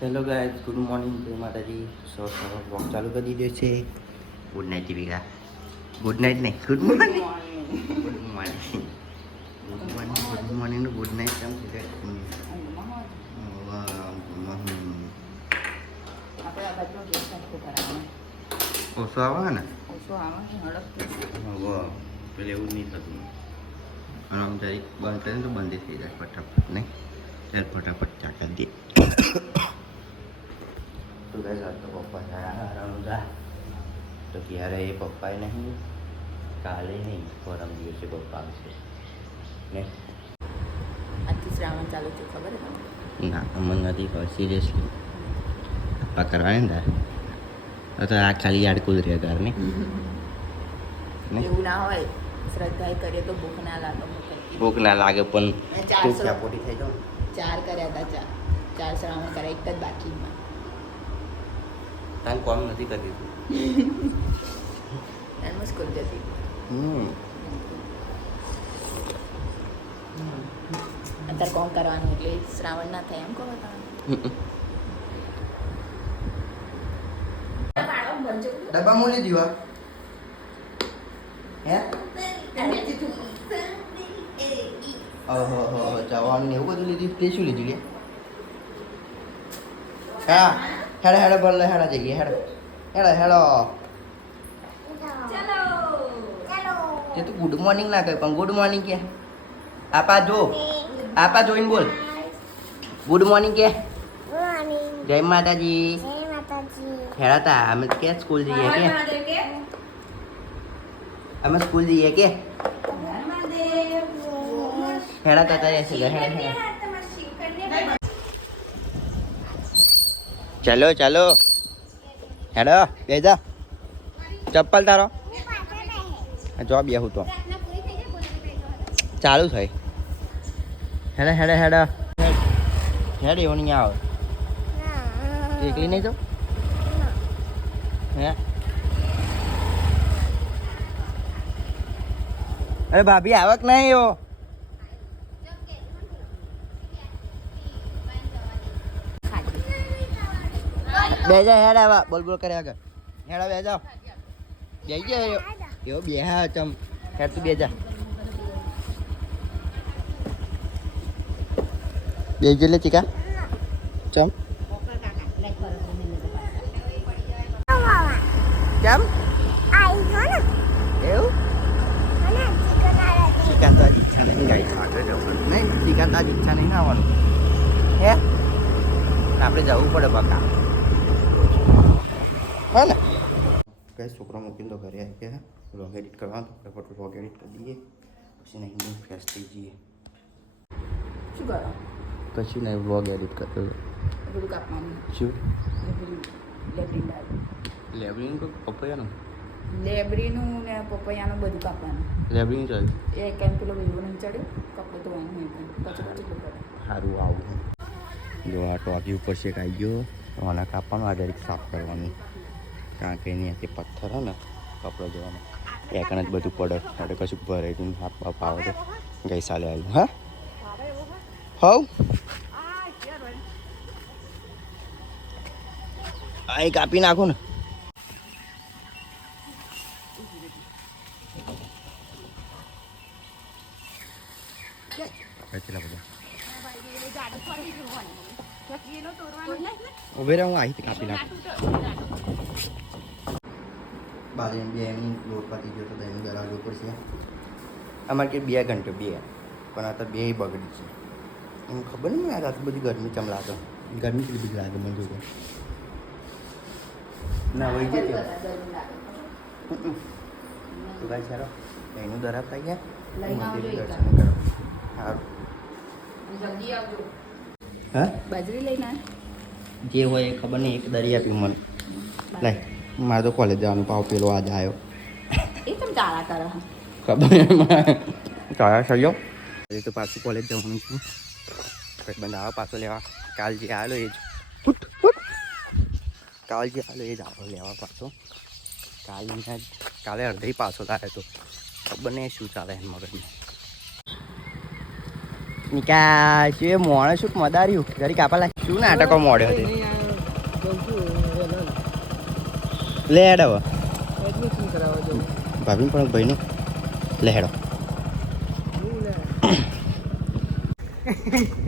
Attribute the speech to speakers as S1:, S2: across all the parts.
S1: Hello guys good morning જય માતાજી. સો સો walk ચાલુ કરી દીધો છે. Good night Deepika. Good night નહીં good morning good morning good morning good morning good night કેમ છે? ઓછો આવે ને? હવે પેલે એવું નહીં થતું. અને આમ જરીક બંધ કરીને તો બંધ થઈ જાય ફટાફટ નહીં? ત્યારે ફટાફટ ચાકા દે તો ગાઈસ તો પપ્પા સારા હતા તો ક્યારે એ પપ્પાએ નહીં? કાલે નહીં પરમ દિવસે પપ્પા આવશે. ને?
S2: આજથી શ્રાવણ ચાલુ છે ખબર
S1: ના અમને નથી ખબર સિરિયસલી પપ્પા કરવાને ને તારે? તો આ ખાલી આડકુલ રહે ઘર ને?
S2: એવું ના હોય શ્રદ્ધાએ કરીએ તો ભૂખ ના લાગે ભૂખ
S1: ના લાગે પણ
S2: ચાર
S1: પોટી થઈ જાઉં
S2: ચાર કર્યા હતા ચાર. ચાર શ્રાવણ કર્યા એક જ બાકીમાં
S1: તને કોમ નથી કરી તું.
S2: સ્કૂલ જતી
S1: હમ.
S2: અત્યારે કોણ કરવાનું એટલે શ્રાવણ ના થાય એમ કહો તમે.
S1: ડબ્બા મોલી દીવા હે? હો હો જવાનું એવું બધું લીધી. તે શું લીધું લે હા. હેડો હેડો બોલ હેડો જઈએ હેડો. હેડો હેડો. તે તો ગુડ મોર્નિંગ ના કહે પણ ગુડ મોર્નિંગ કે. આપા જો. આપા જોઈને બોલ. ગુડ મોર્નિંગ કે. જય માતાજી. હેડા તા અમે કે સ્કૂલ જઈએ કે. અમે સ્કૂલ જઈએ કે. હેડા તા તારે છે હેડા હેડા. ચાલો ચાલો હેડો બેજા ચપ્પલ તારો જો બેહું તો ચાલુ થાય હેડા હેડા હેડા હેડ એવું નહીં આવે એકલી નહીં જાઉં હે અરે ભાભી આવક નહીં એવો બે જા હેડ આવા બોલ બોલ કરે આગળ હેડા બે જાઓ. બે એવો બે ચમ. હેડ તું બે જા. બે જે લે ચીકા. ચમ. કેમ એવું? ચિકન તો ઈચ્છા નહીં નહીં ચિકન તો ઈચ્છા નહીં આવવાનું હે? આપણે જવું પડે બકા. હા ને કઈ છોકરો મૂકીને તો ઘરે આવી ગયા વ્લોગ એડિટ કરવાનું તો ફટાફટ વ્લોગ એડિટ કરી દઈએ. પછી નહીં ફ્રેશ થઈ જઈએ.
S2: શું કરો?
S1: કશું નહીં વ્લોગ એડિટ કરતો.
S2: બધું કાપવાનું.
S1: શું? તો પપૈયાનું.
S2: લેબરીનું ને પપૈયાનું બધું કાપવાનું.
S1: લેબરિંગ ચાલ
S2: એ કેમ પેલો વિવો નહીં ચડ્યો કપડું ધોવાનું નહીં પછી
S1: સારું આવું. જો આ ટોકી ઉપર શેક આવી ગયો. આના કાપવાનું આ ડાયરેક્ટ સાફ કરવાનું. કારણ કે એની હાથે પથ્થર હોય ને કપડો જોવાનો. એ કણ જ બધું પડે. એટલે કશું ભરે તું હાથ બાપ આવે તો ગઈ સાલે આવ્યું હા? હવ. આ એ કાપી નાખો ને. ઉભે રહ્યા હું અહીં કાપી નાખું. બાજુ બે એમની લોટ પતી ગયો તો એનું દરાજો પડશે અમારે કે બે ઘંટે બે પણ આ તો બે બગડી છે. એમ ખબર નહીં આ આટલી બધી ગરમી ચમ લાગે? ગરમી કેટલી બધી લાગે મને જોકે. ના વહી જાય તો ભાઈ સારો એનું દરા ખાઈ ગયા? મંદિર દર્શન કરો? સારું.
S2: જલ્દી આવજો.
S1: હા?
S2: બાજરી લઈને
S1: જે હોય એ ખબર નહીં એક દરી આપ્યું મને. લાય. મારે તો કોલેજ જવાનું પાવ પેલો આજે આવ્યો
S2: એ ચાલા કરો
S1: ખબર કયા સળ્યો એ તો પાછું કોલેજ જવાનું છું. બંધ આવો પાછો લેવા. કાલ જે આવેલો એ જ. ફૂટ ફૂટ. કાલ જે આવેલો એ જ આવો લેવા પાછો. કાલ કાલે અડધી પાછો થાય તો. ખબર નહીં શું ચાલે એમ મગજમાં નિકા શું મોણે શું મદાર્યું? જરી કાપા લાગ શું નાટકો મોડ્યો હતી લે હેડ હવે.
S2: એડમિશન કરાવવા જવું.
S1: ભાભી પણ ભાઈનું. લે હેડો.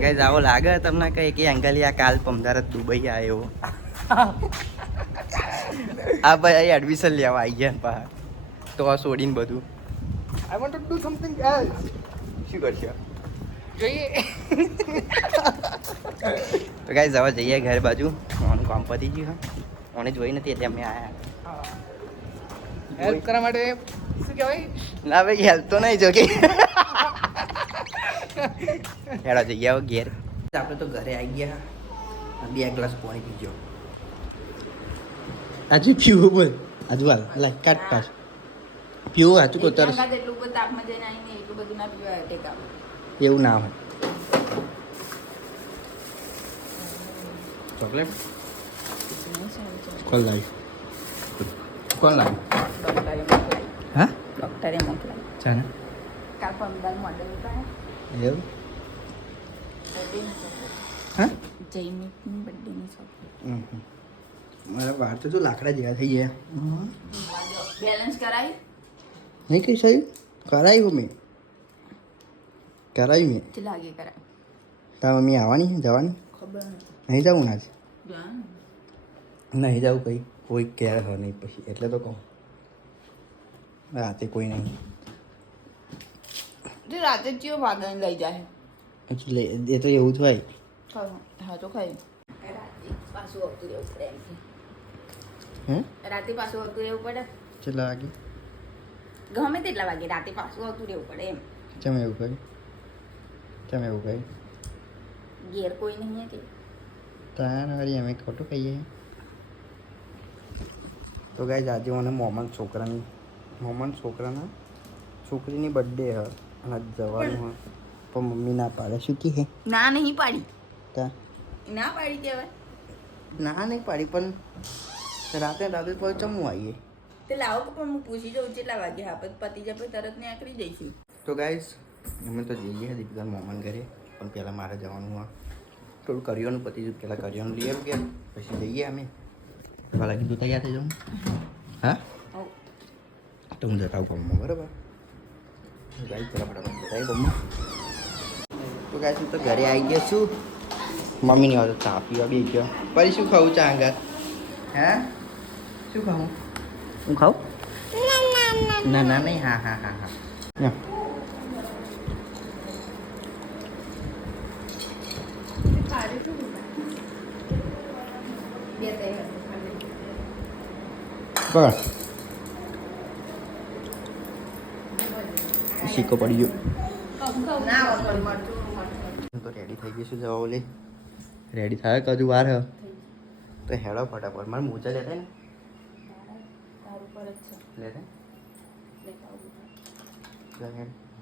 S1: કઈ આવો લાગે તમને કઈ કે અંકલી આ કાલ પમદાર જ દુબઈ આવ્યો આ ભાઈ એડમિશન લેવા આવી ગયા પા તો આ છોડીને બધું.
S2: I want to do something else
S1: શું કરશે?
S2: જોઈએ.
S1: તો ગાઈઝ હવે જઈએ ઘર બાજુ. ઓનું કામ પતી ગયું હા. ઓને જોઈ નથી એટલે અમે આયા.
S2: હેલ્પ કરવા માટે શું કહેવાય?
S1: ના ભાઈ હેલ્પ તો નહીં જોકે. હેડા જઈએ હવે ઘેર. આપણે તો ઘરે આવી ગયા. બે ગ્લાસ પાણી પીજો. આજે પીવું બોલ આજુ હાલ લાય કાટ પાસ પીવું
S2: પીવાય ટેકા
S1: એવું ના હોય. ચોકલેટ ખોલ લાવી કોણ લાવી હા?
S2: ડોક્ટરે મોકલાય
S1: ચાને
S2: કાલ પમદાર મોડલ હતા
S1: એવું? હા?
S2: જયમીની બર્થડેની ચોકલેટ
S1: મારા વાર તો શું લાકડા જેવા થઈ ગયા.
S2: બેલેન્સ કરાવી
S1: નહીં કઈ સાહેબ. કરાયું મેં કરાવી મેં.
S2: તે લાગે કરાવી
S1: તારા મમ્મી આવવાની જવાની?
S2: ખબર
S1: નહીં જવું ના
S2: ગયા
S1: નહીં જવું કંઈ. કોઈ કેર હ નહીં પછી એટલે તો કહું. રાતે કોઈ નહીં.
S2: તે રાતે ચિયો વાગણ લઈ જાય.
S1: એટલે એ તો એવું
S2: થાય હા તો ખાઈ. રાતે પાછું આવતું રહેવું પડે એમથી
S1: હે?
S2: રાતે પાછું આવતું રહેવું પડે?
S1: કેટલા વાગે?
S2: ગમે તેટલા વાગે રાતે પાછું આવતું રહેવું પડે એમ.
S1: ચમ એવું કહ્યું ચમ એવું કહ્યું
S2: ઘેર કોઈ નહીં હતી.
S1: તાર હારી અમે ખોટું કહીએ. તો ગાય આજે મને મોમન છોકરાની મોમન છોકરાના છોકરીની બર્થડે હ અને જવાનું હ. પણ મમ્મી ના પાડે. શું કે હે?
S2: ના નહીં પાડી.
S1: તા.
S2: ના પાડી કહેવાય
S1: ના નહીં પાડી પણ રાતે રાતે પછી ચમું આવીએ.
S2: તે લાવો પણ હું પૂછી જાઉં કેટલા વાગે હા પછી પતિ જાય તરત તરત આકરી જઈશું.
S1: તો ગાઈસ અમે તો જઈએ દીપિકા મોમન ઘરે પણ પહેલાં મારે જવાનું હોય થોડું કરિયોનું પતી જ પહેલાં કરિયોનું લઈ આવી ગયા પછી જઈએ અમે. પહેલાં કીધું તૈયાર થઈ જાઉં હા તો હું જતા આવું ગમમાં બરાબર ગાઈ પેલા ફટાફટ જતા ગમમાં તો ગાઈસ હું તો ઘરે આવી ગયો છું મમ્મીની વાત ચા પીવા બી ગયો પછી શું ખાવું ચા અંગાત હે શું ખાવું હું ખાઉં ના ના નહીં હા હા હા હા ના બસ સિક્કો પડી ગયો. તો રેડી થઈ ગઈ છું, જવા ઓલી. રેડી થાય કજુ વાર હ? તો હેડો ફટાફટ. મારે મોજા લેતા ને. લેતા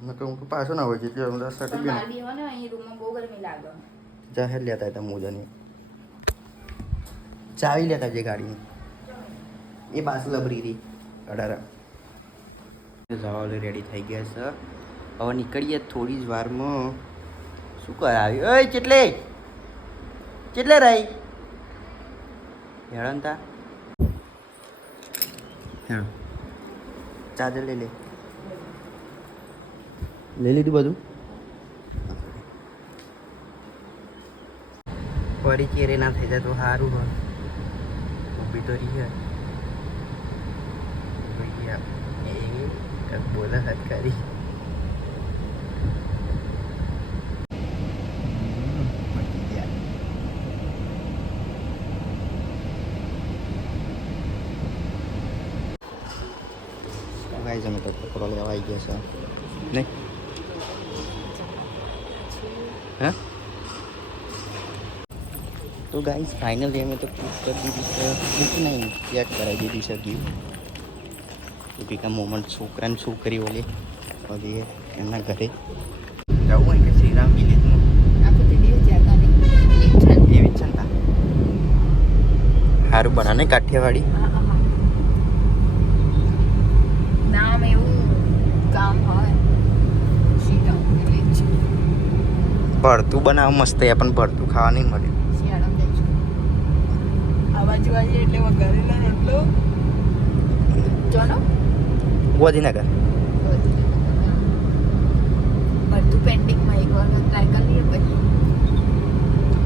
S1: હું તો પાછો ના હોય જેટલી હું દસ સટી ગયો જાહેર લેતા હતા ચાવી લેતા જે ગાડીની. એ પાછું લબરી રહી અઢાર. જવા રેડી થઈ ગયા છે. હવે નીકળીએ થોડી જ વારમાં. શું કરાવ્યું ઓય ચેટલે? ચેટલે રહી હેડનતા હા ચાર્જર લઈ લે. લઈ લીધું બધું? પડી ચેરે ના થઈ જાય તો સારું હોય. ઊભી તો રહી હોય ભૈયા એ કંઈક બોલે હદ કરી ગાઈઝ અમે તો કપડો લેવા આવી ગયા છે નહીં હા તો ગાઈઝ ફાઇનલી અમે તો બુક કરી દીધી છે બુક નહીં ચેક કરાવી દીધી છે ગીવ દીપિકા મોમેન્ટ છોકરાને છોકરી ઓલી? બધી એમના ઘરે જવું હોય કે શ્રીરામ
S2: ઈચ્છા જ
S1: એવી જ છે ને સારું બનાને કાઠિયાવાડી?
S2: નામ એવું કામ હોય.
S1: ભરતું બનાવ મસ્ત એ પણ ભરતું ખાવા નહીં મળે.
S2: આ બાજુ આવીએ એટલે વઘારેલા રોટલો. જોનો?
S1: ગોધીનગર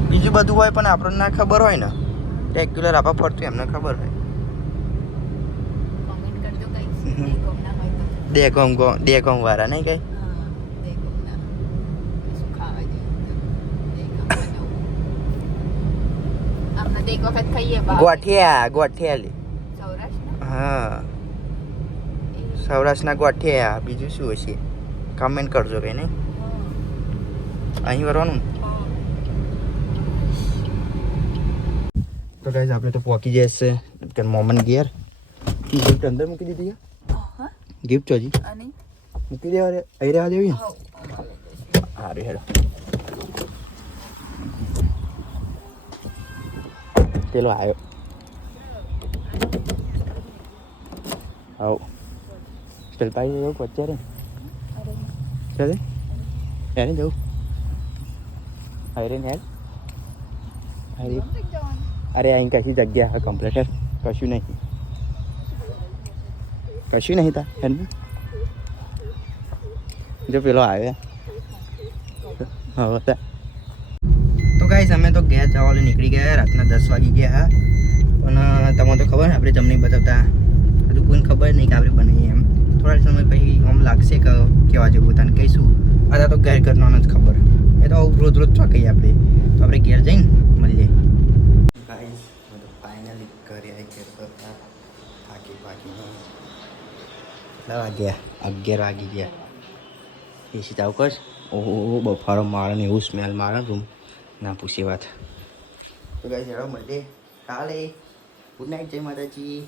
S1: બીજું બધું હોય પણ આપણને ના ખબર હોય ને. રેગ્યુલર આપણા ફરતું એમને ખબર હોય.
S2: દેગોમ કરજો
S1: હમ.
S2: કઈ ગમના હોય તો.
S1: દે ગોમ ગો દે ગોમ વાળા નહીં કઈ? ગોઠિયા ગોઠિયાલી. હા. સૌરાષ્ટ્રના ગોઠિયા બીજું શું હશે? કમેન્ટ કરજો કઈ નહીં અહીં વરવાનું? તો ગાઈઝ આપણે તો પહોંચી જશે કે મોમન ગિયર ગિફ્ટ અંદર મૂકી દીધી
S2: હા.
S1: ગિફ્ટ હજી? મૂકી દેવા રે અહીં રહેવા દેવી સારું હેડો. પેલો આવ્યો આવ પાઈ જવું અત્યારે ચાલે એને જવું? અરે યાર અરે. અરે અહીં કશી જગ્યા હા કમ્પ્લેટર કશું નહીં. કશું નહીં તા હેડ જો પેલો આવે. હવે તા. ગાઈસ અમે તો ગયા જવા નીકળી ગયા રાતના દસ વાગી ગયા હા. પણ તમને તો ખબર ને આપણે જમણી બતાવતા. હજુ કોઈને ખબર નહીં કે આપણે બનાવીએ એમ. થોડા સમય પછી આમ લાગશે કે કેવા જેવું પોતાને કહીશું. અથવા તો ઘેર ઘરનો જ ખબર. એ તો રોજ રોજ ચો કહીએ આપણે. તો આપણે ઘેર જઈને મળીએ. ગાઈસ તો ફાઇનલી ઘરે આવી ઘેર હતા. થાકી પાકીને કેટલા વાગ્યા? અગિયાર વાગી ગયા. એસી ચાવ ઓહો બફારો મારે ને એવું સ્મેલ મારે રૂમ ના પૂછી વાત. તો હેડો મળીએ. કાલે. ગુડ નાઇટ જય માતાજી.